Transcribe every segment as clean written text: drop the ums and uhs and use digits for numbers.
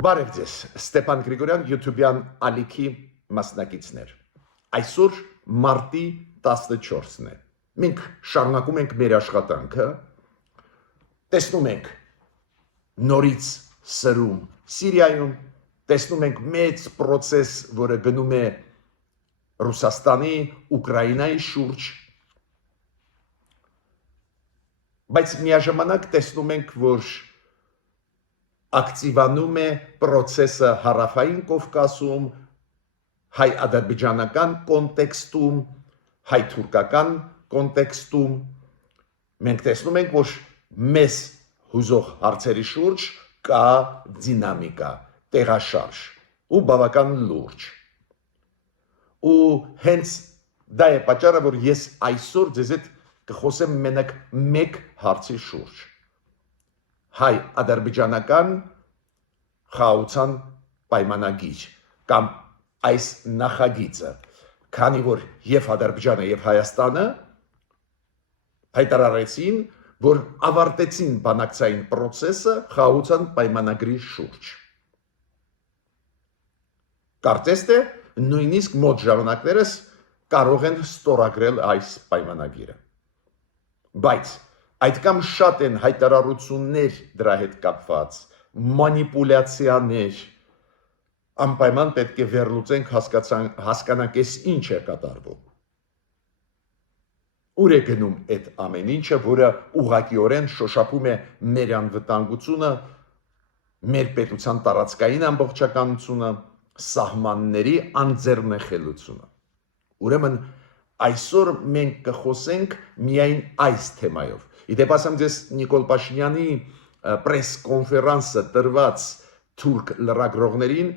Բարև ձեզ, Ստեփան Գրիգորյան, YouTube-յան ալիքի մասնակիցներ։ Այսօր մարտի 14-ն է։ Մենք շարունակում ենք մեր աշխատանքը, տեսնում ենք նորից սրում Սիրիայում, տեսնում ենք մեծ process, որը գնում է Ռուսաստանի, Ուկրաինայի շուրջ, բայց միաժամանակ տեսնում ենք, որ ակտիվանում է process-ը հարավային Կովկասում, հայ-ադրբեջանական կոնտեքստում, հայ-թուրքական կոնտեքստում, մենք տեսնում ենք, որ մեզ հուզող հարցերի շուրջ կա դինամիկա, տեղաշարժ ու բավական լուրջ։ Ու հենց դա է պատճառը, որ ես այսօր ձեզ հետ կխոսեմ մենակ մեկ հարցի շուրջ։ Հայ-ադրբեջանական խաղաղության պայմանագիր կամ այս նախագիծը, քանի որ եւ Ադրբեջանը եւ Հայաստանը հայտարարեցին, որ ավարտեցին բանակցային process-ը խաղաղության պայմանագրի շուրջ։ Կարծես թե նույնիսկ մոտ ժամանակներս կարող են ստորագրել այս պայմանագիրը։ Բայց այդքան շատ են հայտարարություններ դրա հետ կապված, մանիպուլյացիաներ, անպայման պետք է վերլուծենք հասկանանք ինչ է կատարվում։ Ուր է գնում այդ ամեն ինչը, որը ուղղակիորեն շոշափում է մեր անվտանգությունը, մեր պետության տարածքային ամբողջականությունը, սահմանների անձեռնխելությունը։ Ուրեմն այսօր մենք կխոսենք միայն այս թեմայով։ Իդեպ ասեմ ձեզ Նիկոլ Փաշինյանի պրես-կոնֆերանսը տրված թուրք լրագրողներին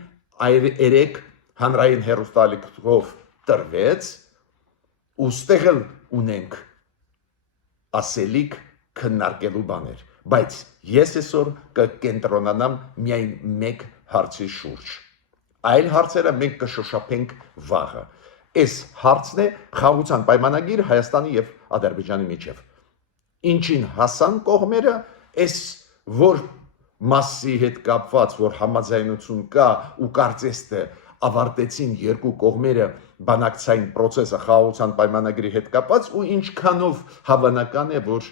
երեք հանրային հեռուստաալիքով տրվեց, ու ստեղ էլ ունենք ասելիք քննարկելու բաներ, բայց ես այսօր կկենտրոնանամ միայն մեկ հարցի շուրջ։ Այլ հարցերը մենք կշոշափենք վաղը։ Այս հարցն է խաղաղության պայմանագիր Հայաստանի եւ Ադրբեջանի միջև։ Ինչին հասան կողմերը, այս որ մասի հետ կապված, որ համաձայնություն կա ու կարծես թե ավարտեցին երկու կողմերը բանակցային process-ը խաղաղության պայմանագրի հետ կապված ու ինչքանով հավանական է, որ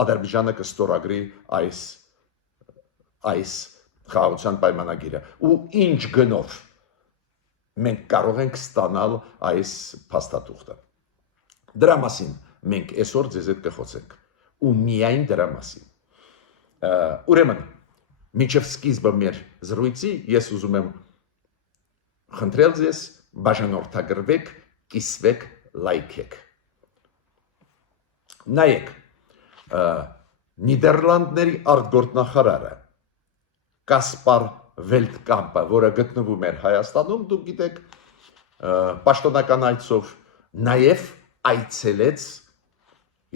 Ադրբեջանը կստորագրի այս խաղաղության պայմանագիրը ու ինչ գնով մենք կարող ենք ստանալ այս փաստաթուղթը։ Դրա մասին մենք այսօր ձեզ հետ կխոսենք ու միայն դրա մասին։ Ուրեմն մինչև սկիզբը մեր զրույցի ես ուզում եմ խնդրել ձեզ բաժանորդագրվեք, կիսվեք, լայքեք։ Նայեք, Նիդերլանդների արտգործնախարարը Կասպար Վելտկամպը, որը գտնվում էր Հայաստանում, դուք գիտեք, պաշտոնական այցով նաև այցելեց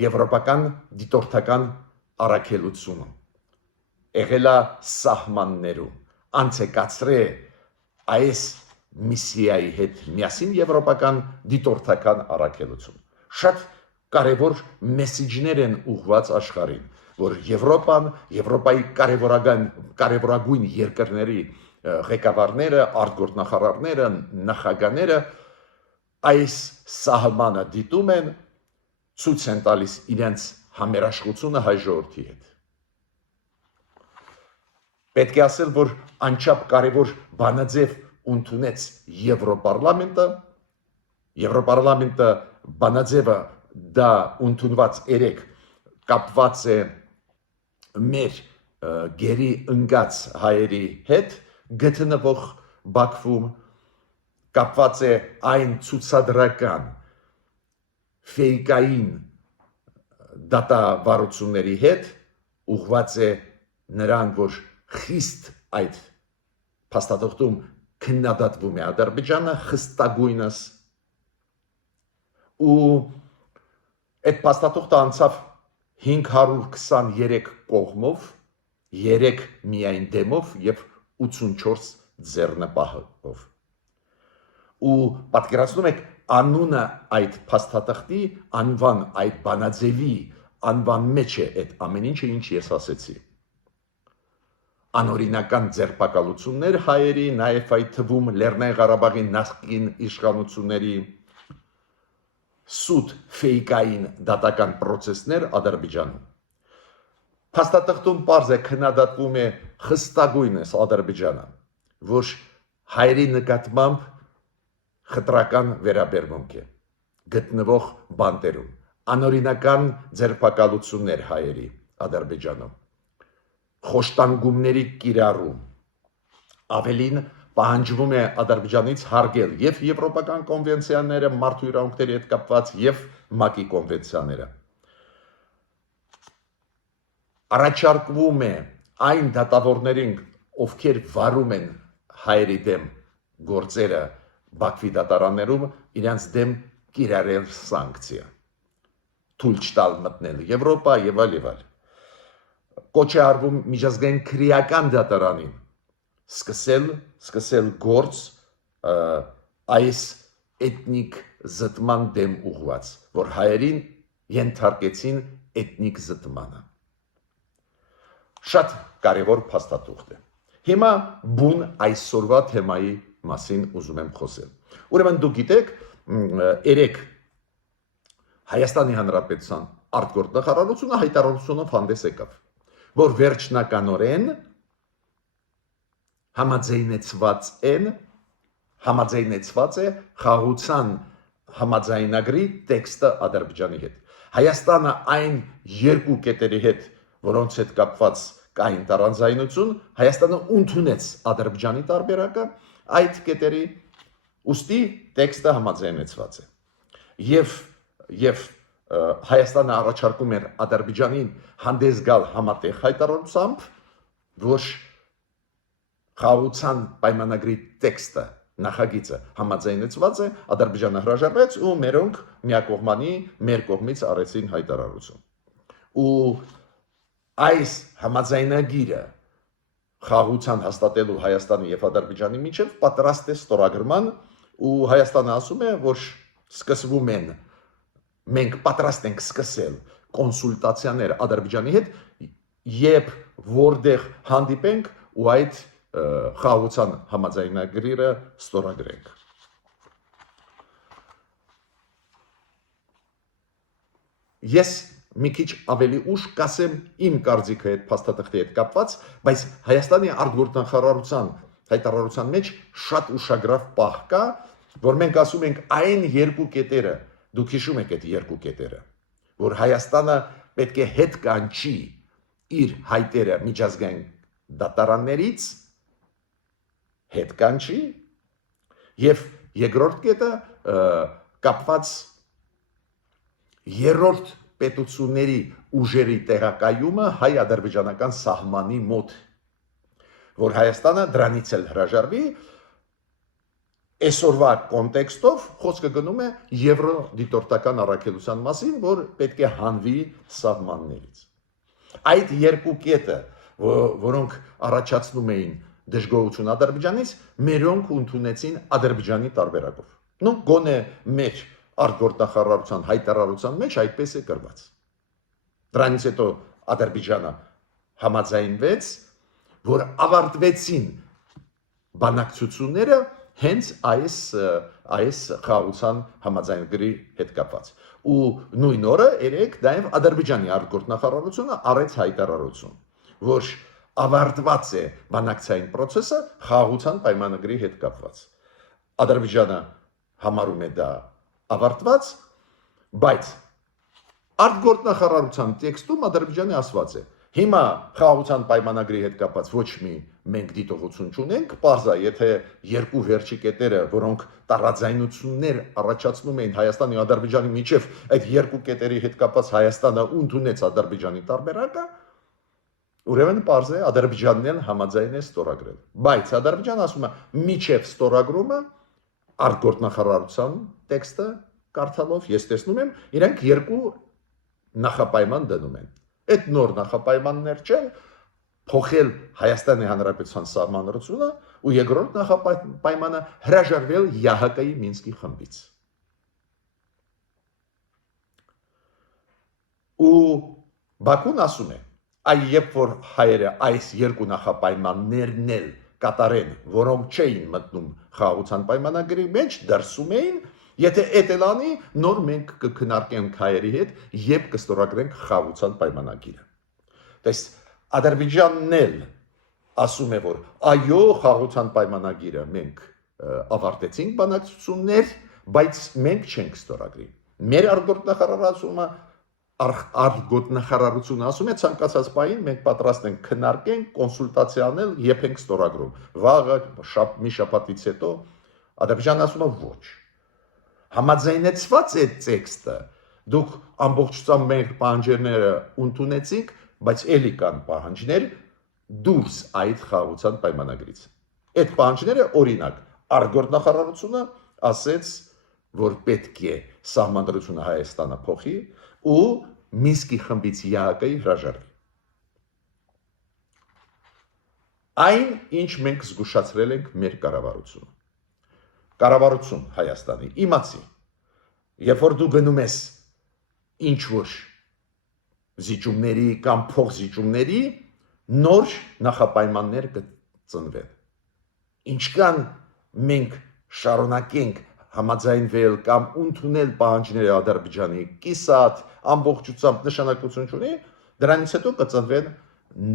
եվրոպական դիտորդական առաքելությունը։ Եղել է սահմաններում, անցեկացրել այս միսիայի հետ միասին եվրոպական դիտորդական առաքելություն։ Շատ կարևոր մեսիջներ են ուղղված աշխարհին, որ Եվրոպան, Եվրոպայի կարևորագույն երկրների ղեկավարները, արտգործնախարարները, նախագահները այս սահմանը դիտում են, ցույց են տալիս իրենց համերաշխությունը հայ ժողովրդի հետ։ Պետք է ասել, որ անչափ կարևոր բանաձև ընդունեց Եվրոպարլամենտը բանաձևը դա ընդունված երեք կապված է մեր գերի ընկած հայերի հետ գտնվող Բաքվում, կապված է այն ցուցադրական ֆեյկային դատավարությունների հետ, ուղղված է նրան, որ խիստ այդ փաստաթղթում քննադատվում է Ադրբեջանը խստագույնս ու այդ փաստաթղթը անցավ 523 կողմով, 3 միայն դեմով եւ 84 ձեռնպահով։ Ու պատկերացնում եք անունը այդ փաստաթղթի անվան այդ բանաձևի անվան մեջ է այդ ամեն ինչը ինչ ես ասեցի։ անօրինական ձերբակալություններ հայերի, նաև այդ թվում Լեռնային Ղարաբաղի նախկին իշխանությունների սուտ ֆեյկային դատական պրոցեսներ Ադրբեջանում։ Փաստաթղթում պարզ է քննադատվում է խստագույնս Ադրբեջանը, որ հայերի նկատմամբ խտրական վերաբերմունք է գտնվող բանտերում, անօրինական ձերբակալություններ հայերի Ադրբեջանում, խոշտանգումների կիրառում, ավելին պահանջվում է Ադրբեջանից հարգել եւ եվրոպական կոնվենցիաները մարդու իրավունքների հետ կապված եւ ՄԱԿ-ի կոնվենցիաները։ Առաջարկվում է այն դատավորներին, ովքեր վարում են հայերի դեմ գործերը Բաքվի դատարաններում, իրենց դեմ կիրառել սանկցիա, թույլ չտալ մտնել Եվրոպա եւ այլ։ Կոչ է արվում միջազգային քրեական դատարանին սկսել գործ այս էթնիկ զտման դեմ ուղղված, որ հայերին ենթարկեցին էթնիկ զտմանը։ Շատ կարևոր փաստաթուղթ է։ Հիմա բուն այսօրվա թեմայի մասին ուզում եմ խոսել։ Ուրեմն դուք գիտեք, երեք Հայաստանի Հանրապետության արտգործ նախարարությունը հայտարարությունով հանդես եկավ, որ վերջնականորեն համաձայնեցված է խաղաղության համաձայնագրի տեքստը Ադրբեջանի հետ։ Հայաստանը այն երկու կետերի հետ, որոնց հետ կապված կային տարանձայնություն, Հայաստանը ընդունեց Ադրբեջանի տարբերակը այդ կետերի, ուստի տեքստը համաձայնեցված է։ Եվ Հայաստանը առաջարկում էր Ադրբեջանին հանդես գալ համատեղ հայտարարությամբ, որ խաղաղության պայմանագրի տեքստը, նախագիծը համաձայնեցված է, Ադրբեջանը հրաժարվեց ու մերոնք միակողմանի մեր կողմից արեցին հայտարարություն։ Ու այս համաձայնագիրը խաղաղության հաստատելու Հայաստանի եւ Ադրբեջանի միջև պատրաստ է ստորագրման, ու Հայաստանը ասում է, որ սկսվում են, մենք պատրաստ ենք սկսել կոնսուլտացիաներ Ադրբեջանի հետ, երբ որտեղ հանդիպենք ու այդ խաղաղության համաձայնագրերը ստորագրենք։ Ես մի քիչ ավելի ուշ կասեմ իմ կարծիքը այդ փաստաթղթի հետ կապված, բայց Հայաստանի արտգործնախարարության հայտարարության մեջ շատ ուշագրավ պահ կա, որ մենք ասում ենք այն երկու կետերը, դուք հիշում եք այդ երկու կետերը, որ Հայաստանը պետք է հետ կանչի իր հայտերը միջազգային դատարաններից, հետ կանչի, եւ երկրորդ կետը կապված երրորդ պետությունների ուժերի տեղակայումը հայ-ադրբեջանական սահմանի մոտ, որ Հայաստանը դրանից էլ հրաժարվի, այսօրվա կոնտեքստով խոսքը գնում է եվրոդիտորդական առաքելության մասին, որ պետք է հանվի սահմաններից։ Այդ երկու կետը, որոնք առաջացնում էին դժգոհություն Ադրբեջանից, մերոնք ընդունեցին Ադրբեջանի տարբերակով։ Նո գոնե մեր արտգործնախարարության հայտարարության մեջ այդպես է գրված։ Դրանից հետո Ադրբեջանը համաձայնվեց, որ ավարտվեցին բանակցությունները հենց այս խաղաղության համաձայնագրի հետ կապված։ Ու նույն օրը երեք նաև Ադրբեջանի արտգործնախարարությունը արեց հայտարարություն, որ ավարտված է բանակցային process-ը խաղաղության պայմանագրի հետ կապված։ Ադրբեջանը համարում է դա ավարտված, բայց արտգործնախարարության տեքստում Ադրբեջանի ասված է. հիմա խաղաղության պայմանագրի հետ կապված ոչ մի մենք դիտողություն չունենք, պարզ է, եթե երկու վերջի կետերը, որոնք տարաձայնություններ առաջացնում էին Հայաստանի ու Ադրբեջանի միջև, այդ երկու կետերի հետ կապված Հայաստանը ընդունեց Ադրբեջանի տարբերակը, ուրեմն պարզ է Ադրբեջանն էլ համաձայն է ստորագրել։ Բայց Ադրբեջանը ասում է, միջև ստորագրումը արտգործնախարարության տեքստը կարդալով ես տեսնում եմ, իրենք երկու նախապայման դնում են։ Այդ նոր նախապայմաններ չեն, փոխել Հայաստանի Հանրապետության սահմանադրությունը ու երկրորդ նախապայմանը հրաժարվել ԵԱՀԿ-ի Մինսկի խմբից։ Ու Բաքուն ասում է, Այ երբ որ հայերը այս երկու նախապայմաններն էլ կատարեն, որոնք չէին մտնում խաղաղության պայմանագրի մեջ, դրսում էին, եթե էտելանի նոր մենք կքննարկենք հայերի հետ եւ կստորագրենք խաղաղության պայմանագիրը։ Դες Ադրբեջանն էլ ասում է, որ այո, խաղաղության պայմանագիրը մենք ավարտեցինք բանակցություններ, բայց մենք չենք ստորագրի։ Մեր արտգոտնախարարությունը ասում է ցանկացած պահին մենք պատրաստ ենք քննարկենք, կոնսուլտացիա անել, երբ ենք ստորագրում։ Վաղը մի շաբաթից հետո Ադրբեջանն ասում է ոչ։ Համաձայնեցված է տեքստը, դուք ամբողջությամբ մեր պահանջները ընդունեցիք, բայց ելի կան պահանջներ դուրս այդ խաղաղության պայմանագրից։ Այդ պահանջները օրինակ արտգործնախարարությունը ասեց, որ պետք է սահմանադրությունը Հայաստանը փոխի ու Մինսկի խմբից ԵԱՀԿ-ի հրաժարվի։ Այն, ինչ մենք զգուշացրել ենք մեր կառավարությունը։ Կառավարություն Հայաստանի իմացի, երբ որ դու գնում ես ինչ որ զիջումների կամ փոխզիջումների, նոր նախապայմաններ կծնվեն։ Ինչքան մենք շարունակենք համաձայնվել կամ ընդունել պահանջները Ադրբեջանի կիսատ ամբողջությամբ նշանակություն չունի, դրանից հետո կծնվեն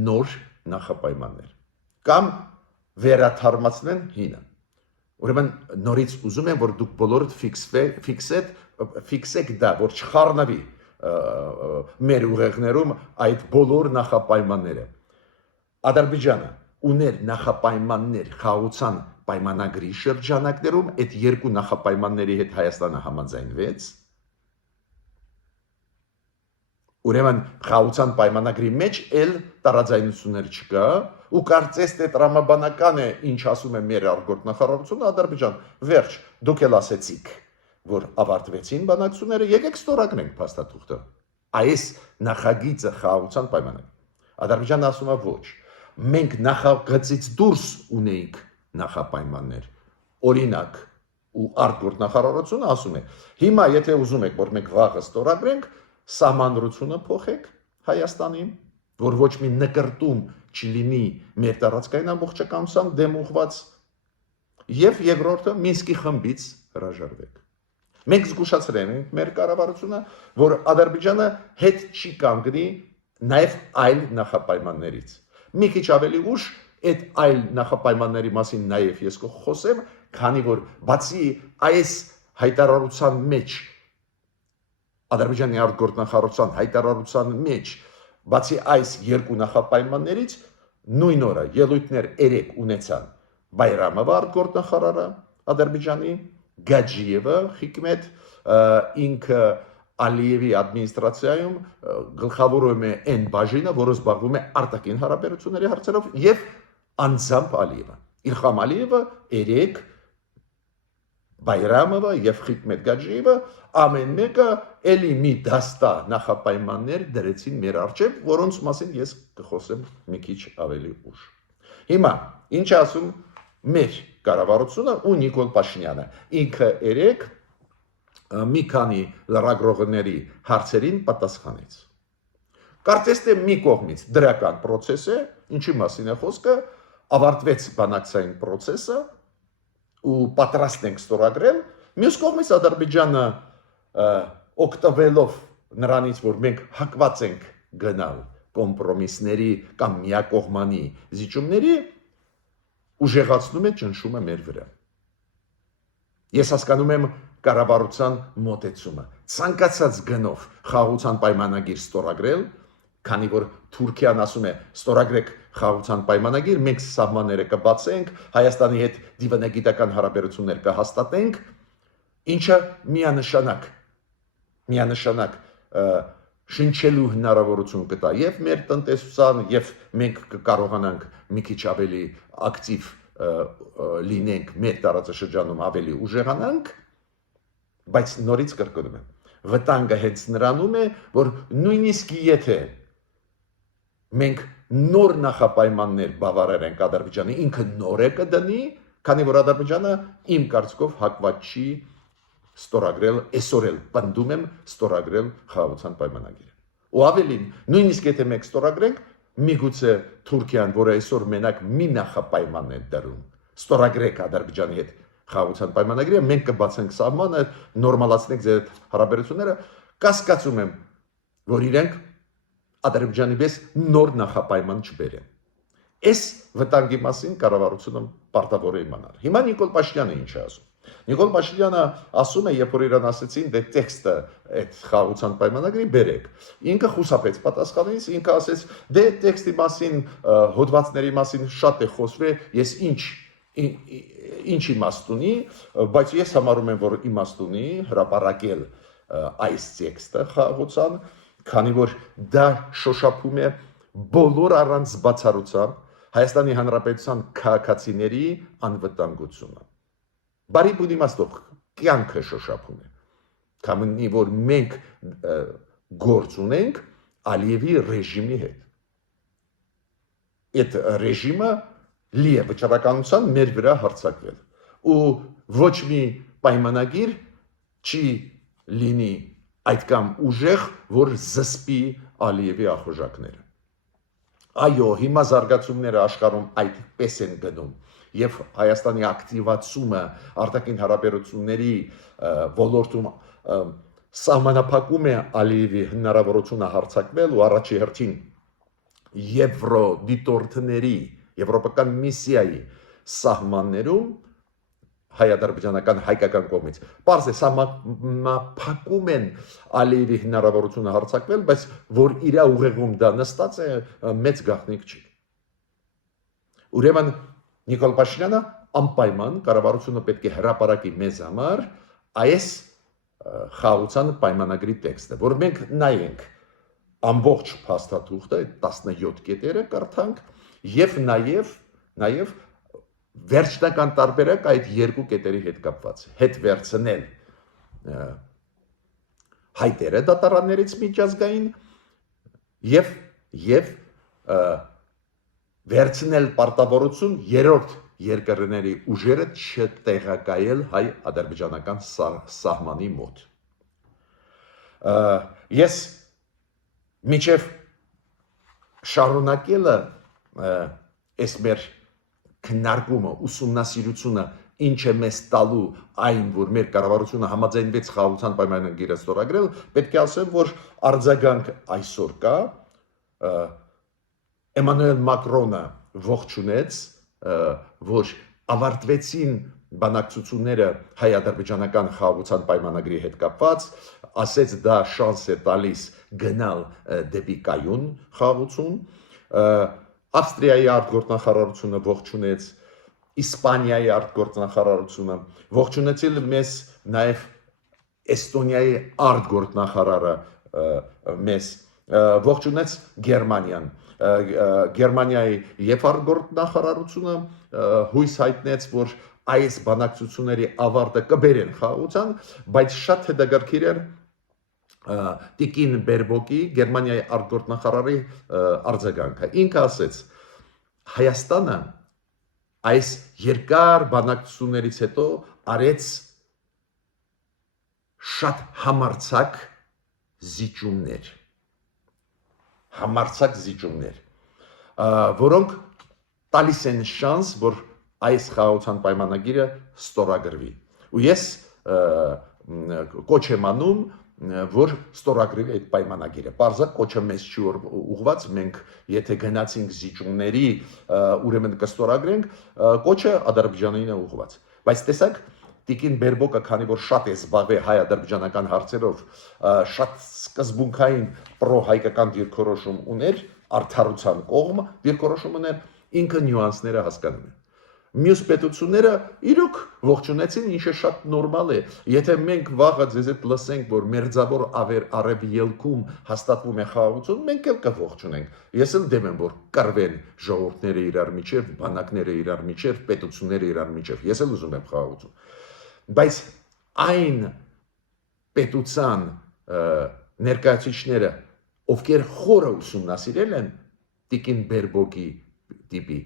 նոր նախապայմաններ կամ վերաթարմացնեն հինը։ Ուրեմն նորից ուզում եմ, որ դուք բոլորդ ֆիքսեք դա, որ չխառնվի մեր ուղեղներում այդ բոլոր նախապայմանները։ Ադրբեջանը ուներ նախապայմաններ խաղաղության պայմանագրի շրջանակներում, այդ երկու նախապայմանների հետ Հայաստանը համաձայնվեց։ Ուրեմն խաղաղության պայմանագրի մեջ էլ տարաձայնություններ չկա, ու կարծես թե տրամաբանական է, ինչ ասում է մեր արտգործնախարարությունը, Ադրբեջան, վերջ, դուք էլ ասեցիք, որ ավարտվեցին բանակցությունները, եկեք ստորագրենք փաստաթուղթը։ Այս նախագիծը խաղաղության պայմանագրի։ Ադրբեջանն ասում է ոչ։ Մենք նախագծից դուրս ունեինք նախապայմաններ։ Օրինակ, ու արտգործնախարարությունը ասում է, հիմա եթե ուզում եք, որ մենք վաղը ստորագրենք, սահմանադրությունը փոխեք Հայաստանին, որ ոչ մի նկրտում չլինի մեր տարածքային ամբողջականության դեմ ուղված, եւ երկրորդը Մինսկի խմբից հրաժարվեք։ Մենք զգուշացրել ենք մեր կառավարությունը, որ Ադրբեջանը հետ չի կանգնի նաեւ այլ նախապայմաններից։ Մի քիչ ավելի ուշ այդ այլ նախապայմանների մասին նաեւ ես կխոսեմ, քանի որ բացի այս հայտարարության մեջ Ադրբեջանի արտգործնախարարության հայտարարության մեջ բացի այս երկու նախապայմաններից նույն օրը ելույթներ 3 ունեցան Բայրամովը արտգործնախարարը Ադրբեջանի, Գաջիևը Խիկմետ, ինքը Ալիևի ադմինիստրացիայում գլխավորում է այն բաժինը, որը զբաղվում է արտաքին հարաբերությունների հարցերով, եւ անձամբ Ալիևը։ Իլխամ Ալիևը 3 Բայրամովը եւ Խիկմետ Գաջիևը ամեն մեկը էլի մի դաստա նախապայմաններ դրեցին մեր առջև, որոնց մասին ես կխոսեմ մի քիչ ավելի ուշ։ Հիմա ինչ ասում մեր կառավարությունը ու Նիկոլ Փաշինյանը։ Ինքը 3 մի քանի լրագրողների հարցերին պատասխանեց։ Կարծես թե մի կողմից դրական process է, ինչի մասին է խոսքը, ավարտվեց բանակցային process-ը ու պատրաստ ենք ստորագրել, մյուս կողմից Ադրբեջանը օգտվելով նրանից, որ մենք հակված ենք գնալ կոմպրոմիսների կամ միակողմանի զիջումների, ուժեղացնում է ճնշումը մեր վրա։ Ես հասկանում եմ կառավարության մոտեցումը։ Ցանկացած գնով խաղաղության պայմանագիր ստորագրել, քանի որ Թուրքիան ասում է ստորագրեք խաղաղության պայմանագիր, մենք սահմանները կբացենք, Հայաստանի հետ դիվանագիտական հարաբերություններ կհաստատենք, ինչը միանշանակ շնչելու հնարավորություն կտա եւ մեր տնտեսության եւ մենք կկարողանանք մի քիչ ավելի ակտիվ լինենք մեր տարածաշրջանում ավելի ուժեղանանք, բայց նորից կրկնում եմ, վտանգը հենց նրանում է, որ նույնիսկ եթե մենք նոր նախապայմաններ բավարարենք Ադրբեջանի, ինքը նոր է կդնի, քանի որ Ադրբեջանը իմ կարծիքով հակված չի ստորագրել, այսօր էլ պնդում եմ ստորագրել խաղաղության պայմանագիրը։ Ու ավելին, նույնիսկ եթե մենք ստորագրենք, միգուցե Թուրքիան, որը այսօր մենակ մի նախապայման է դրում, ստորագրեք Ադրբեջանի հետ խաղաղության պայմանագրի, մենք կբացենք սահմանը, նորմալացնենք ձեր հարաբերությունները, կասկածում եմ, որ իրենք Ադրբեջանի պես նոր նախապայման չբերեն։ Այս վտանգի մասին կառավարությունը պարտավոր է իմանալ։ Հիմա Նիկոլ Փաշինյանը ինչ է ասում։ Նիկոլ Փաշինյանը ասում է, երբ որ իրան ասեցին, դե տեքստը այդ խաղաղության պայմանագրի բերեք։ Ինքը խուսափեց պատասխանից, ինքը ասեց, դե տեքստի մասին, հոդվածների մասին շատ է խոսվել, ես ինչ իմաստ ունի, բայց ես համարում եմ, որ իմաստ ունի հրապարակել այս տեքստը խաղաղության, քանի որ դա շոշափում է բոլոր առանց բացառությամբ Հայաստանի Հանրապետության քաղաքացիների անվտանգությունը։ Բարի բուն իմաստով կյանքը շոշափում է։ Քանի որ մենք գործ ունենք Ալիևի ռեժիմի հետ։ Այդ ռեժիմը լի է վճռականության մեր վրա հարձակվել։ Ու ոչ մի պայմանագիր չի լինի այդքան ուժեղ, որ զսպի Ալիևի ախոժակները։ Այո, հիմա զարգացումները աշխարհում այդպես են գնում եւ Հայաստանի ակտիվացումը արտաքին հարաբերությունների ոլորտում սահմանափակում է Ալիևի հնարավորությունը հարձակվել ու առաջի հերթին եվրոդիտորդների, եվրոպական միսիայի սահմաններում հայ-ադրբեջանական հայկական կողմից։ Պարզ է, սահմանափակում են Ալիևի հնարավորությունը հարձակվել, բայց որ իր ուղեղում դա նստած է, մեծ գաղտնիք չի։ Ուրեմն Նիկոլ Փաշինյանը անպայման կառավարությունը պետք է հրապարակի մեզ համար այս խաղաղության պայմանագրի տեքստը, որ մենք նայենք ամբողջ փաստաթուղթը, 17 կետերը կարդանք եւ նաեւ վերջնական տարբերակ այդ երկու կետերի հետ կապված հետ վերցնել հայտերը դատարաններից միջազգային եւ վերցնել պարտավորություն երրորդ երկրների ուժերը չտեղակայել հայ-ադրբեջանական սահմանի մոտ։ Ես միջև շարունակելը այս մեր քննարկումը, ուսումնասիրությունը ինչ է մեզ տալու այն, որ մեր կառավարությունը համաձայնվեց խաղաղության պայմանագիրը ստորագրել, պետք է ասեմ, որ արձագանք այսօր կա, Էմանուել Մակրոնը ողջունեց, որ ավարտվեցին բանակցությունները հայ-ադրբեջանական խաղաղության պայմանագրի հետ կապված, ասեց դա շանս է տալիս գնալ դեպի կայուն խաղաղություն, Ավստրիայի արտգործնախարարությունը ողջունեց, Իսպանիայի արտգործնախարարությունը ողջունեցին մեզ նաև Էստոնիայի արտգործնախարարը մեզ ողջունեց Գերմանիան։ Գերմանիայի եւ արտգործնախարարությունը հույս հայտնեց, որ այս բանակցությունների ավարտը կբերեն խաղաղության, բայց շատ հետաքրքիր էր Տիկին Բերբոկի Գերմանիայի արտգործնախարարի արձագանքը։ Ինքը ասեց. Հայաստանը այս երկար բանակցություններից հետո արեց շատ համարձակ զիջումներ, որոնք տալիս են շանս, որ այս խաղաղության պայմանագիրը ստորագրվի։ Ու ես կոչ եմ անում, որ ստորագրվի այդ պայմանագիրը։ Պարզա կոչը մեզ չի ուղված, մենք եթե գնացինք զիջումների, ուրեմն կստորագրենք, կոչը Ադրբեջանին է ուղված։ Բայց տեսակ, Տիկին Բերբոկը, քանի որ շատ է զբաղվել հայ-ադրբեջանական հարցերով, շատ սկզբունքային պրո-հայկական դիրքորոշում ուներ, արդարության կողմ դիրքորոշում ուներ, ինքը նյուանսները հասկանում է։ Մյուս պետությունները իրոք ողջունեցին, ինչը շատ նորմալ է։ Եթե մենք վաղը ձեզ հետ լսենք, որ մերձավոր արևելքում հաստատվում է խաղաղություն, մենք էլ կողջունենք։ Ես էլ դեմ եմ, որ կռվեն ժողովուրդները իրար միջև, բանակները իրար միջև, պետությունները իրար միջև։ Ես էլ ուզում եմ խաղաղություն։ Բայց այն պետության ներկայացուցիչները, ովքեր խորը ուսումնասիրել են Տիկին Բերբոկի տիպի,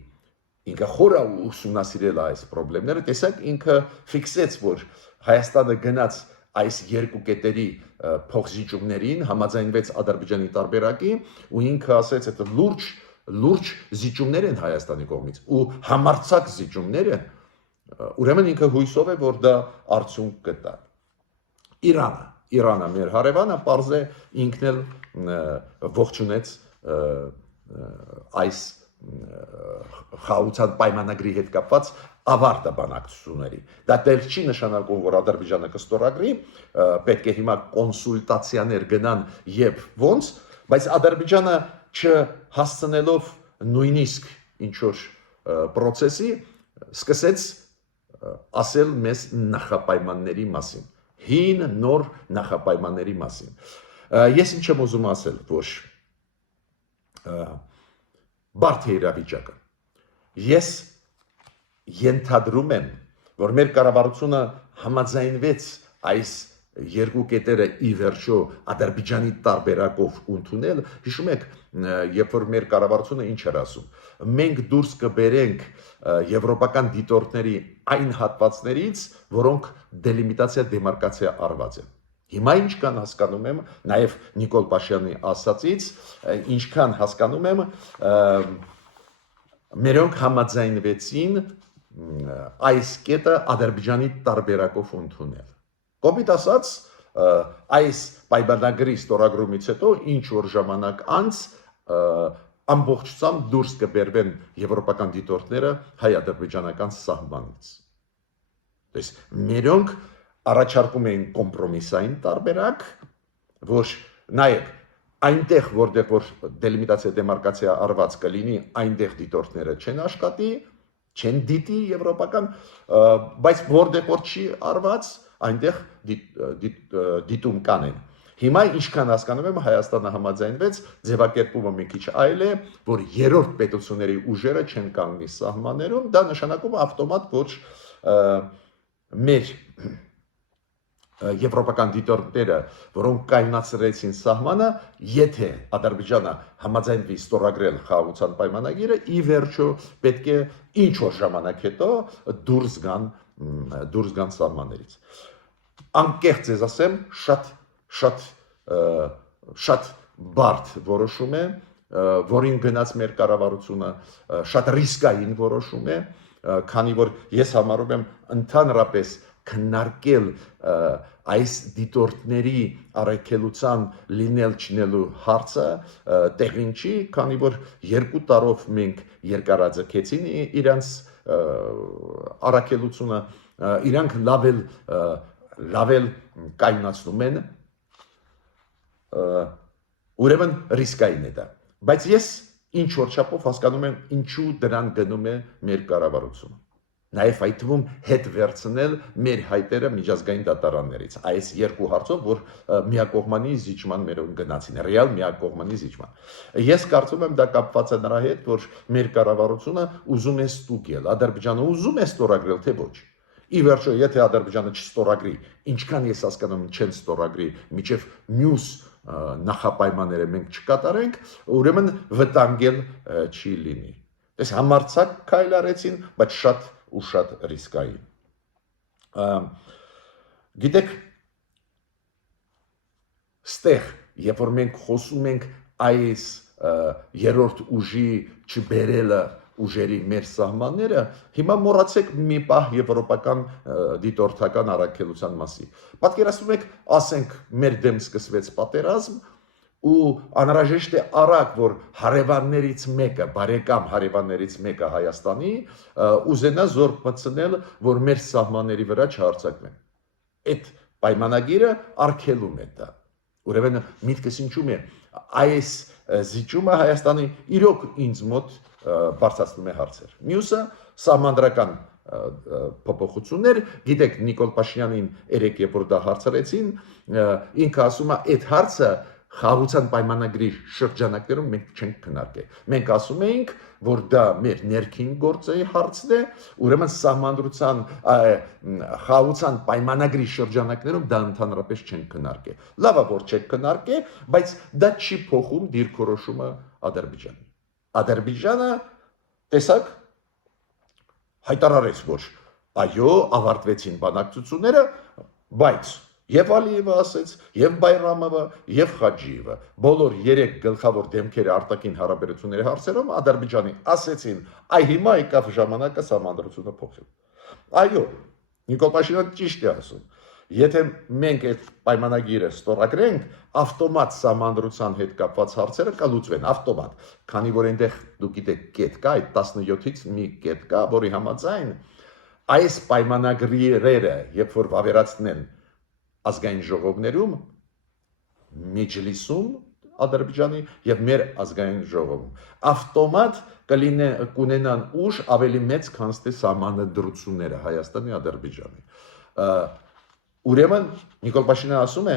ինքը խորը ուսումնասիրել է այս խնդիրները, տեսակ ինքը ֆիքսեց, որ Հայաստանը գնաց այս երկու կետերի փոխզիջումներին, համաձայնվեց Ադրբեջանի տարբերակի ու ինքը ասեց, այդ լուրջ լուրջ զիջումներ են Հայաստանի կողմից ու համարձակ զիջումներ են, ուրեմն ինքը հույսով է, որ դա արդյունք կտա։ Իրանը մեր հարևանը պարզ է ինքն էլ ողջունեց այս խաղաղության պայմանագրի հետ կապված ավարտը բանակցությունների։ Դա դեռ չի նշանակում, որ Ադրբեջանը կստորագրի, պետք է հիմա կոնսուլտացիաներ գնան եւ ոնց, բայց Ադրբեջանը չհասցնելով նույնիսկ ինչ որ process-ի սկսեց ասել մեզ նախապայմանների մասին, հին նոր նախապայմանների մասին։ Ես ինչ եմ ուզում ասել, որ բարդ է իրավիճակը։ Ես ենթադրում եմ, որ մեր կառավարությունը համաձայնվեց այս երկու կետերը ի վերջո Ադրբեջանի տարբերակով ընդունել։ Հիշում եք, երբ որ մեր կառավարությունը ինչ էր ասում, մենք դուրս կբերենք եվրոպական դիտորդների այն հատվածներից, որոնք դելիմիտացիա դեմարկացիա արված են։ Հիմա ինչքան հասկանում եմ, նաև Նիկոլ Փաշինյանի ասածից, ինչքան հասկանում եմ, մերոնք համաձայնվեցին այս կետը Ադրբեջանի տարբերակով ընդունել։ Կոպիտ ասած, այս պայմանագրի ստորագրումից հետո ինչ որ ժամանակ անց ամբողջությամբ դուրս կբերվեն եվրոպական դիտորդները հայ-ադրբեջանական սահմանից։ Դες մերոնք առաջարկում էին կոմպրոմիսային տարբերակ, որ նայեք, այնտեղ որտեղ որ դելիմիտացիա դեմարկացիա արված կլինի, այնտեղ դիտորդները չեն աշխատի, չեն դիտի եվրոպական, բայց որտեղ որ չի արված, այնտեղ դիտում կանեն։ Հիմա ինչքան հասկանում եմ, Հայաստանը համաձայնվեց, ձևակերպումը մի քիչ այլ է, որ երրորդ պետությունների ուժերը չեն կանգնի սահմաններում, դա նշանակում է ավտոմատ, որ մեր եվրոպական դիտորդները, որոնք կայունացրեցին սահմանը, եթե Ադրբեջանը համաձայնվի ստորագրել խաղաղության պայմանագիրը, ի վերջո պետք է ինչ որ ժամանակ հետո դուրս գան սահմաններից։ Անկեղծ ես ասեմ, շատ բարդ որոշում է, որին գնաց մեր կառավարությունը, շատ ռիսկային որոշում է, քանի որ ես համարում եմ ընդհանրապես քննարկել այս դիտորդների առաքելության լինել չնելու հարցը տեղին չի, քանի որ 2 տարով մենք երկարաձգեցին իրանց առաքելությունը, իրանք լավ էլ կայունացնում են, ուրեմն ռիսկային է դա, բայց ես ինչ որ չափով հասկանում եմ ինչու դրան գնում է մեր կառավարությունը, նաև այդ թվում հետ վերցնել մեր հայտերը միջազգային դատարաններից, այս երկու հարցով, որ միակողմանի զիջման մերոն գնացին, ռեալ միակողմանի զիջման։ Ես կարծում եմ դա կապված է նրա հետ, որ մեր կառավարությունը ուզում է ստուգել, Ադրբեջանը ուզում է ստորագրել, թե ոչ։ Ի վերջո, եթե Ադրբեջանը չստորագրի, ինչքան ես հասկանում չեն ստորագրի, միջև մյուս նախապայմանները մենք չկատարենք, ուրեմն վտանգել չի լինի։ Այս համարձակ քայլ արեցին, բայց շատ ռիսկային։ Գիտեք, ստեղ, երբ որ մենք խոսում ենք այս երրորդ ուժի չբերելը ուժերի մեր սահմանները, հիմա մոռացեք մի պահ եվրոպական դիտորդական առաքելության մասի։ Պատկերացնում եք, ասենք, մեր դեմ սկսվեց պատերազմ, ու անհրաժեշտ է արագ, որ հարևաններից մեկը, բարեկամ հարևաններից մեկը Հայաստանի, ուզենա զորք մտցնել, որ մեր սահմանների վրա չհարձակվեն։ Այդ պայմանագիրը արգելում է դա։ Ուրեմն միտքս ինչու՞մ է, այս զիջումը Հայաստանի իրոք ինձ մոտ բարձրացնում է հարցեր։ Մյուսը սահմանադրական փոփոխություններ, գիտեք, Նիկոլ Փաշինյանին երեք երբ որ դա հարցրեցին, ինքը ասում է, այդ հարցը խաղաղության պայմանագրի շրջանակներում մենք չենք քննարկել։ Մենք ասում էինք, որ դա մեր ներքին գործերի հարցն է, ուրեմն սահմանադրության խաղաղության պայմանագրի շրջանակներում դա ընդհանրապես չենք քննարկել։ Լավ է, որ չենք քննարկել, բայց դա չի փոխում դիրքորոշումը Ադրբեջանի։ Ադրբեջանը, տեսակ, հայտարարեց, որ այո, ավարտվեցին բանակցությունները, բայց Եվ Ալիևը ասեց, եւ Բայրամովը, եւ Խաջիևը, բոլոր 3 գլխավոր դեմքերը արտաքին հարաբերությունների հարցերում Ադրբեջանի ասեցին, այ հիմա եկավ ժամանակը սահմանադրությունը փոխել։ Այո, Նիկոլ Փաշինյանը ճիշտ է ասում։ Եթե մենք այդ պայմանագիրը ստորագրենք, ավտոմատ սահմանադրության հետ կապված հարցերը կլուծվեն, ավտոմատ, քանի որ այնտեղ դուք գիտեք կետ կա, այդ 17-ից մի կետ կա, որի համաձայն այս պայմանագրերը, երբ որ վավերացնեն ազգային ժողովներում, Մեջլիսում Ադրբեջանի եւ մեր ազգային ժողովում, ավտոմատ կունենան ուժ ավելի մեծ, քան թե սահմանադրությունները Հայաստանի Ադրբեջանի։ Ուրեմն Նիկոլ Փաշինյանը ասում է,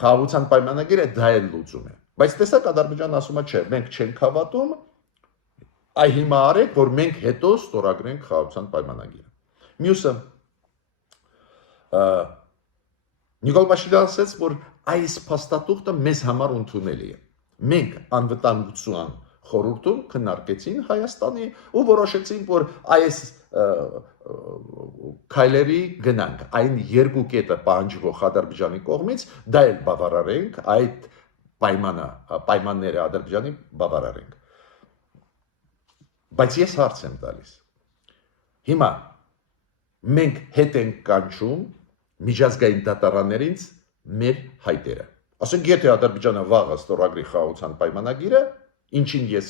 խաղաղության պայմանագիրը դա էլ լուծում է։ Բայց տեսակ Ադրբեջանը ասում է, չէ, մենք չենք հավատում, այ հիմա արեք, որ մենք հետո ստորագրենք խաղաղության պայմանագիրը։ Մյուսը Նիկոլ Փաշինյանը ասաց, որ այս փաստաթուղթը մեզ համար ընդունելի է։ Մենք անվտանգության խորհրդում քննարկեցին Հայաստանի ու որոշեցինք, որ այս քայլերի գնանք, այն 2 կետը պահանջվող Ադրբեջանի կողմից, դա էլ բավարարենք, այդ պայմանները Ադրբեջանի բավարարենք։ Բայց ես հարց եմ տալիս։ Հիմա մենք հետ ենք կանչում միջազգային դատարաններից մեր հայտերը։ Ասենք, եթե Ադրբեջանը վաղը ստորագրի խաղաղության պայմանագիրը, ինչին ես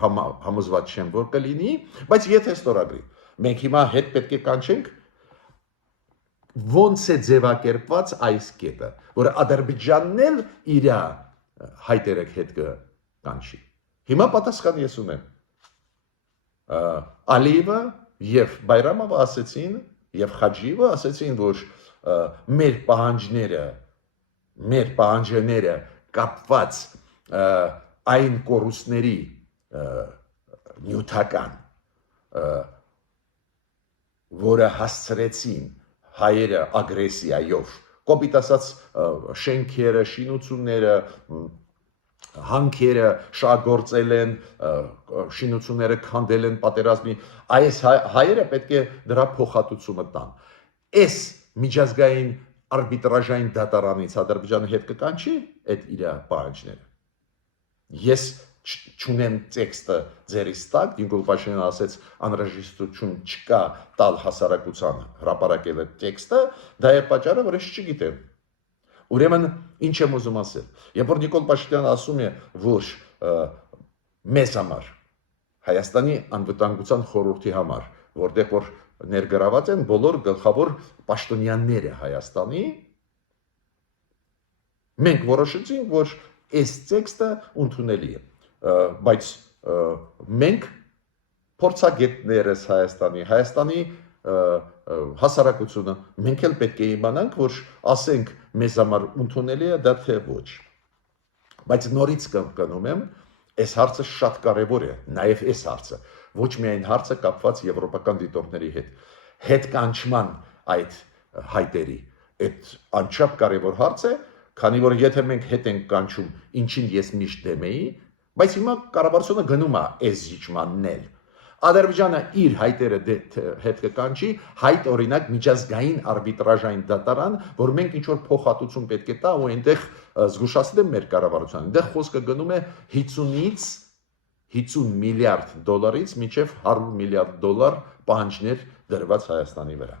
համոզված չեմ, որ կլինի, բայց եթե ստորագրի, մենք հիմա հետ պետք է կանչենք ոնց է ձևակերպված այս կետը, որ Ադրբեջանն էլ իր հայտերը հետ կանչի։ Հիմա պատասխան ես ունեմ։ Ալիևը եւ Բայրամովը ասեցին եւ Խաջիևը ասեցին, որ մեր պահանջները կապված այն կորուստների նյութական, որը հասցրեցին հայերը ագրեսիայով, կոպիտ ասած շենքերը, շինությունները, հանքերը շահգործել են, շինությունները քանդել են պատերազմի, այս հայերը պետք է դրա փոխհատուցումը տան։ Այս միջազգային արբիտրաժային դատարանից Ադրբեջանը հետ կկանչի այդ իր պահանջները։ Ես չունեմ տեքստը ձերից տակ, Նիկոլ Փաշինյանը ասեց, անհրաժեշտություն չկա տալ հասարակության հրապարակել այդ տեքստը, դա է պատճառը, որ ես չգիտեմ։ Ուրեմն ինչ եմ ուզում ասել։ Երբ որ Նիկոլ Փաշինյանը ասում է, որ մեզ համար, Հայաստանի անվտանգության խորհրդի համար, որտեղ որ ներգրաված են բոլոր գլխավոր պաշտոնյաները Հայաստանի, մենք որոշեցինք, որ այս տեքստը ընդունելի է, բայց մենք փորձագետներս Հայաստանի հասարակությունը, մենք էլ պետք է իմանանք, որ ասենք մեզ համար ընդունելի է դա թե ոչ։ Բայց նորից կգնում եմ, այս հարցը շատ կարևոր է, նաև այս հարցը, ոչ միայն հարցը կապված եվրոպական դիտորդների հետ կանչման այդ հայտերի, այդ անչափ կարևոր հարց է, քանի որ եթե մենք հետ ենք կանչում, ինչին ես միշտ դեմ էի, բայց հիմա կառավարությունը գնում է այս զիջմանն էլ։ Ադրբեջանը իր հայտերը հետ կկանչի, հայտ օրինակ միջազգային արբիտրաժային դատարան, որ մենք ինչ-որ փոխհատուցում պետք է տա ու այնտեղ զգուշացնեմ մեր կառավարությանը, այնտեղ խոսքը գնում է 50-ից 50 միլիարդ դոլարից մինչև 100 միլիարդ դոլար պահանջներ դրված Հայաստանի վրա։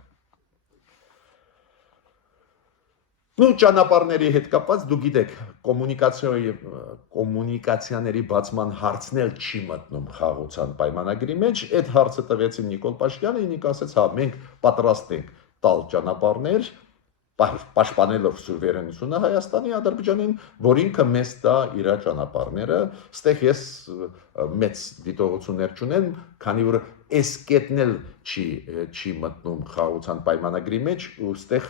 Նու ճանապարհների հետ կապված դու գիտեք, կոմունիկացիաների բացման հարցն էլ չի մտնում խաղաղության պայմանագրի մեջ, այդ հարցը տվեցին Նիկոլ Փաշինյանը, ինքը ասաց, հա, մենք պատրաստ ենք տալ ճանապարհներ, պաշտպանելով սուվերենությունը Հայաստանի, Ադրբեջանին, որ ինքը մեզ տա իր ճանապարհները, ստեղ ես մեծ դիտողություններ չունեմ, քանի որ այս կետն էլ չի մտնում խաղաղության պայմանագրի մեջ, ու ստեղ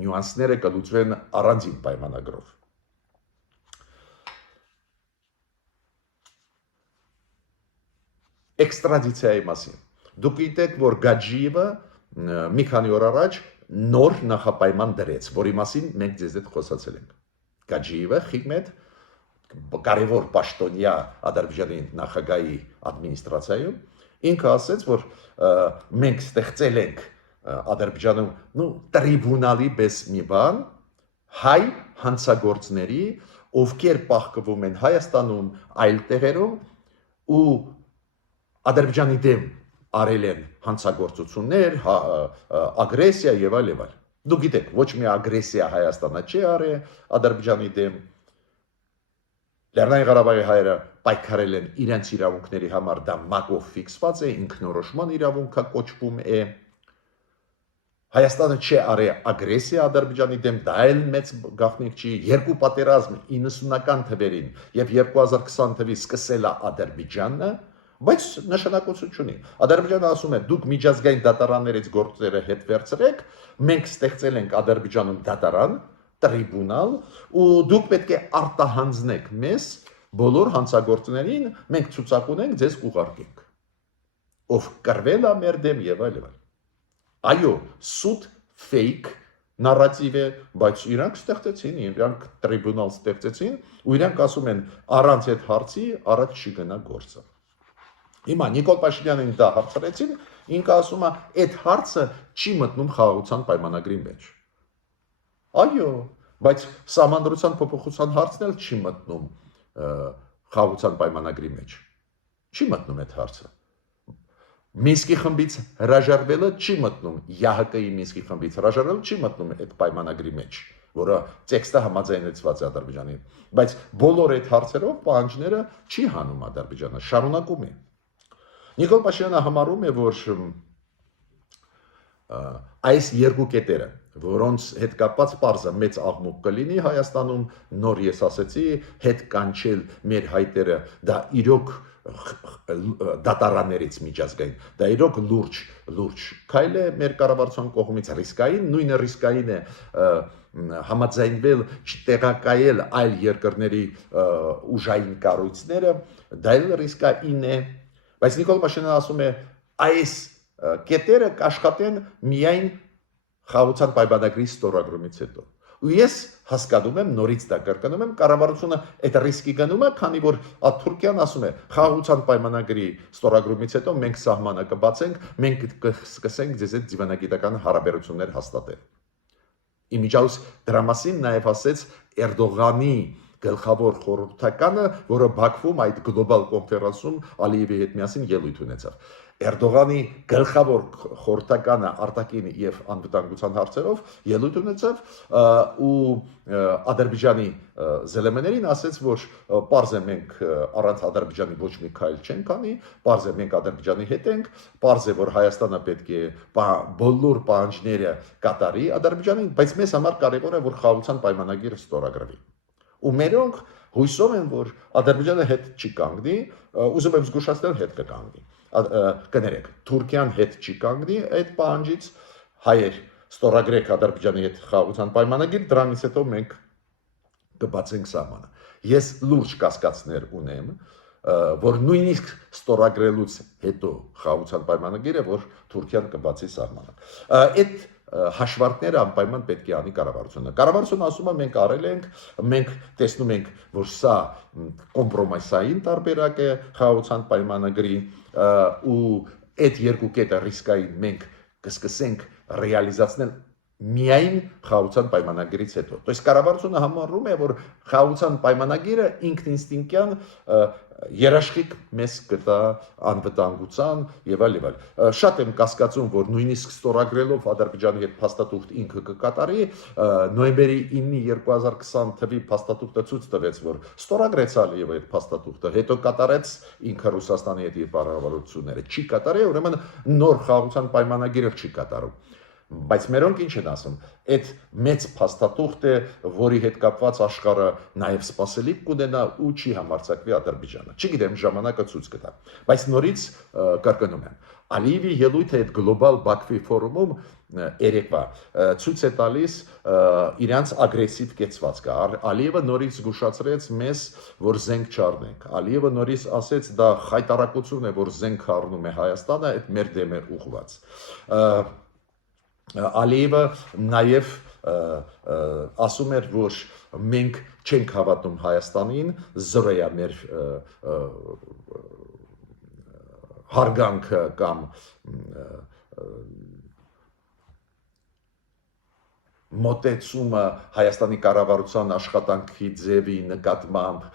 նյուանսները կլուծվեն առանձին պայմանագրով։ Էքստրադիցիայի մասին։ Դուք գիտեք, որ Գաջիևը մի քանի օր առաջ նոր նախապայման դրեց, որի մասին մենք ձեզ հետ խոսացել ենք։ Գաջիևը Խիկմետ կարևոր պաշտոնյա Ադրբեջանի նախագահի ադմինիստրացիայում ինքը ասաց, որ մենք ստեղծել ենք Ադրբեջանում տրիբունալի պես մի բան հայ հանցագործների, ովքեր պահկվում են Հայաստանում, այլ տեղերում ու Ադրբեջանի դեմ արել են հանցագործություններ, ագրեսիա եւ այլ եւ այլ։ Դու գիտեք, ոչ մի ագրեսիա Հայաստանը չի արել Ադրբեջանի դեմ։ Լեռնային Ղարաբաղի հայերը պայքարել են իրենց իրավունքների համար, դա ՄԱԿ-ով ֆիքսված է, ինքնորոշման իրավունքը կոչվում է։ Հայաստանը չի արել ագրեսիա Ադրբեջանի դեմ, դա էլ մեծ գաղտնիք չի։ Երկու պատերազմ 90-ական թվերին եւ 2020 թվականին սկսել է Ադրբեջանը, բայց նշանակություն չունի։ Ադրբեջանը ասում է՝ դուք միջազգային դատարաններից գործերը հետ վերցրեք, մենք ստեղծել ենք Ադրբեջանում դատարան, տրիբունալ, ու դուք պետք է արտահանձնեք մեզ բոլոր հանցագործներին, մենք ցուցակ ունենք, ձեզ կուղարկենք։ Ով կռվել է մեր դեմ եւ այլ եւ այլ։ Այո, սուտ fake նարատիվ է, բայց իրանք ստեղծեցին, իրանք տրիբունալ ստեղծեցին, ու իրանք ասում են առանց այդ հարցի առաջ չի գնա գործը։ Հիմա Նիկոլ Փաշինյանին դա հարցրեցին, ինքը ասում է, այդ հարցը չի մտնում խաղաղության պայմանագրի մեջ։ Այո, բայց սահմանադրության փոփոխության հարցն էլ չի մտնում խաղաղության պայմանագրի մեջ։ Չի մտնում այդ հարցը։ Մինսկի խմբից հրաժարվելը չի մտնում, ՀՀԿ-ի Մինսկի խմբից հրաժարվելը չի մտնում այդ պայմանագրի մեջ, որը տեքստը համաձայնեցված է Ադրբեջանի, բայց բոլոր այդ հարցերով պահանջները չի հանում Ադրբեջանը, շարունակում է։ Նիկոլ Փաշինյանը համարում է, որ այս երկու կետերը, որոնց հետ կապված պարզը մեծ աղմուկ կլինի Հայաստանում, նոր ես ասեցի, հետ կանչել մեր հայտերը, դա իրոք դատարաններից միջազգային, դա իրոք լուրջ քայլ է մեր կառավարության կողմից, ռիսկային, նույնը ռիսկային է համաձայնվել չտեղակայել այլ երկրների ուժային կառույցները, դա էլ ռիսկային է, բայց Նիկոլ Փաշինյանը ասում է, այս կետերը կաշխատեն միայն խաղաղության պայմանագրի ստորագրումից հետո։ Ու ես հասկանում եմ, նորից դա կրկնում եմ, կառավարությունը այդ ռիսկի գնում է, քանի որ Թուրքիան ասում է, խաղաղության պայմանագրի ստորագրումից հետո մենք սահմանը կբացենք, մենք կսկսենք ձեզ հետ դիվանագիտական հարաբերություններ հաստատել։ Իմիջիայլոց դրա մասին նաև ասեց Էրդողանի գլխավոր խորհրդականը, որը Բաքվում այդ գլոբալ կոնֆերանսում Ալիևի հետ միասին ելույթ ունեցավ։ Էրդողանի գլխավոր խորհրդականը արտաքին եւ անվտանգության հարցերով ելույթ ունեցավ ու Ադրբեջանի զելեմեներին ասեց, որ պարզ է մենք առանց Ադրբեջանի ոչ մի քայլ չենք անի, պարզ է մենք Ադրբեջանի հետ ենք, պարզ է որ Հայաստանը պետք է բոլոր պահանջները կատարի Ադրբեջանին, բայց մեզ համար կարևոր է որ խաղաղության պայմանագիրը ստորագրվի։ Ու մերոնք հույսով են, որ Ադրբեջանը հետ չի կանգնի, ուզում եմ զգուշացնել հետ կկանգնի։ Կներեք, Թուրքիան հետ չի կանգնի այդ պահանջից, հայեր ստորագրեք Ադրբեջանի հետ խաղաղության պայմանագիր, դրանից հետո մենք կբացենք սահմանը։ Ես լուրջ կասկածներ ունեմ, որ նույնիսկ ստորագրելուց հետո խաղաղության պայմանագիրը, որ Թուրքիան կբացի սահմանը։ Այդ հաշվարկները անպայման պետք է անի կառավարությունը։ Կառավարությունը ասում է մենք արել ենք, մենք տեսնում ենք, որ սա կոմպրոմիսային տարբերակ է խաղաղության պայմանագրի ու այդ երկու կետը ռիսկային մենք կսկսենք ռեալիզացնել միայն խաղաղության պայմանագրից հետո։ То есть կառավարությունը համարում է, որ խաղաղության պայմանագիրը ինքնինստինկտյան երաշխիք մեզ կտա անվտանգության եւ այլ եւ այլ։ Շատ եմ կասկածում, որ նույնիսկ ստորագրելով Ադրբեջանի հետ փաստաթուղթ ինքը կկատարի, նոյեմբերի 9-ի 2020 թվականի փաստաթուղթը ցույց տվեց, որ ստորագրեց Ալիևը այդ փաստաթուղթը, հետո կատարեց ինքը Ռուսաստանի հետ իր պարավորությունները, չի կատարի, ուրեմն նոր խաղաղության պայմանագիրը չի կատարում։ Բայց մերոնք ինչ են ասում, այդ մեծ փաստաթուղթ է, որի հետ կապված աշխարհը նաև սպասելիք կունենա ու չի համարձակվի Ադրբեջանը։ Չգիտեմ, ժամանակը ցույց կտա։ Բայց նորից կրկնում եմ, Ալիևի ելույթը այդ գլոբալ Բաքվի ֆորումում երեկվա ցույց է տալիս իրանց ագրեսիվ կեցվածքը։ Ալիևը նորից զգուշացրեց մեզ, որ զենք չառնենք։ Ալիևը նորից ասեց, դա խայտարակություն է, որ զենք առնում է Հայաստանը, այդ մեր դեմ է ուղղված։ Ալիևը նաև ասում էր, որ մենք չենք հավատում Հայաստանին, զրո է մեր հարգանքը կամ մոտեցումը Հայաստանի կառավարության աշխատանքի ձևի նկատմամբ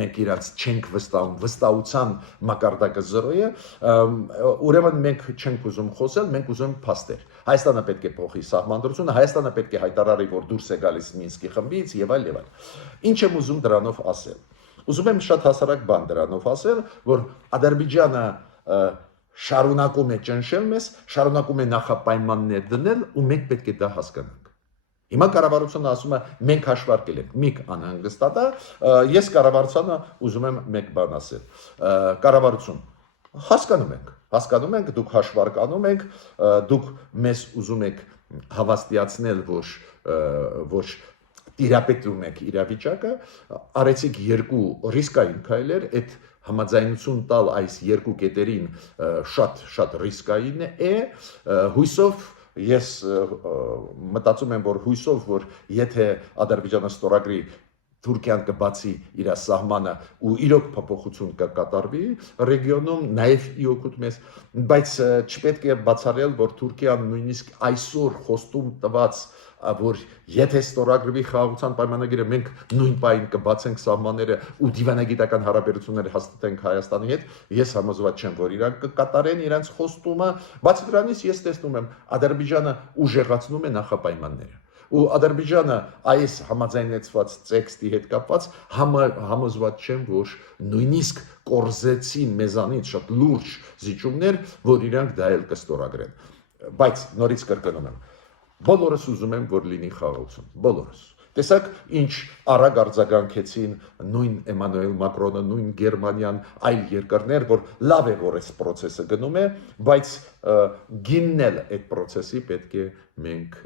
մենք իրաց չենք վստահության մակարդակը 0 է, ուրեմն մենք չենք ուզում խոսել, մենք ուզում ենք փաստեր։ Հայաստանը պետք է փոխի սահմանադրությունը, Հայաստանը պետք է հայտարարի, որ դուրս է գալիս Մինսկի խմբից եւ այլ եւ այլ։ Ինչ եմ ուզում դրանով ասել։ Ուզում եմ շատ հասարակ բան դրանով ասել, որ Ադրբեջանը շարունակում է ճնշել մեզ, շարունակում է նախապայմաններ դնել ու մենք պետք է դա հասկանանք։ Հիմա կառավարությունը ասում է մենք հաշվարկել ենք, միք անհանգստացա, ես կառավարությանը ուզում եմ մեկ բան ասել։ Կառավարություն, հասկանում ենք, դուք հաշվարկանում եք, դուք մեզ ուզում եք հավաստիացնել, որ տիրապետում եք իրավիճակը, արեցիք երկու ռիսկային քայլեր, այդ համաձայնություն տալ այս երկու կետերին շատ ռիսկային է, հույսով ես մտածում եմ, որ հույսով, որ եթե Ադրբեջանը ստորագրի Թուրքիան կբացի իր սահմանը ու իրոք փոփոխություն կկատարվի ռեգիոնում, նաև իօգուտ մեզ, բայց չպետք է բացառել, որ Թուրքիան նույնիսկ այսօր խոստում տված, որ եթե ստորագրվի խաղաղության պայմանագիրը, մենք նույն պահին կբացենք սահմանները ու դիվանագիտական հարաբերություններ հաստատենք Հայաստանի հետ, ես համոզված չեմ, որ իրանք կկատարեն իրենց խոստումը, բացի դրանից ես տեսնում եմ Ադրբեջանը ուժեղացնում է նախապայմանները։ Ու Ադրբեջանը այս համաձայնեցված տեքստի հետ կապված համոզված չեմ, որ նույնիսկ կորզեցին մեզանից շատ լուրջ զիջումներ, որ իրանք դա էլ կստորագրեն։ Բայց նորից կրկնում եմ, բոլորս ուզում եմ, որ լինի խաղաղություն, բոլորս։ Տեսակ ինչ արագ արձագանքեցին նույն Էմանուել Մակրոնը, նույն Գերմանիան, այլ երկրներ, որ լավ է, որ այս process-ը գնում է, բայց գիննել այդ process-ի պետք է մենք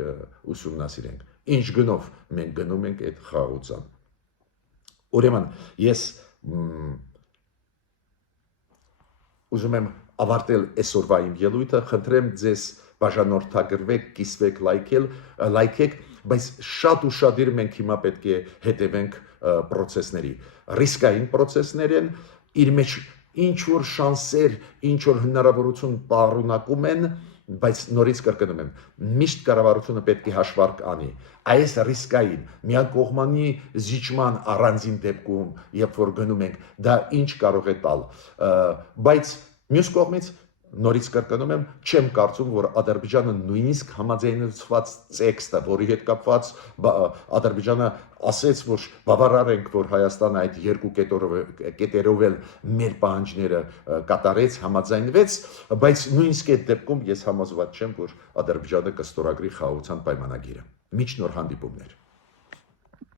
ուսումնասիրենք։ Ինչ գնով մենք գնում ենք այդ խաղաղության։ Ուրեմն ես ուզում եմ ավարտել այսօրվա իմ ելույթը, խնդրեմ ձեզ բաժանորդագրվեք, կիսվեք, լայքեք, բայց շատ ուշադիր մենք հիմա պետք է հետևենք process-ների։ Ռիսկային process-ներ են, իր մեջ ինչ որ շանսեր, ինչ որ հնարավորություն պարունակում են, բայց նորից կրկնում եմ, միշտ կառավարությունը պետք է հաշվարկ անի։ Այս ռիսկային, միակողմանի զիջման առանձին դեպքում, երբ որ գնում ենք, դա ինչ կարող է տալ, բայց մյուս կողմից նորից կրկնում եմ, չեմ կարծում, որ Ադրբեջանը նույնիսկ համաձայնեցված տեքստը, որի հետ կապված Ադրբեջանը ասեց, որ բավարար ենք, որ Հայաստանը այդ երկու կետերով էլ մեր պահանջները կատարեց, համաձայնվեց, բայց նույնիսկ այդ դեպքում ես համոզված չեմ, որ Ադրբեջանը կստորագրի խաղաղության պայմանագիրը։ Մինչ նոր հանդիպումներ։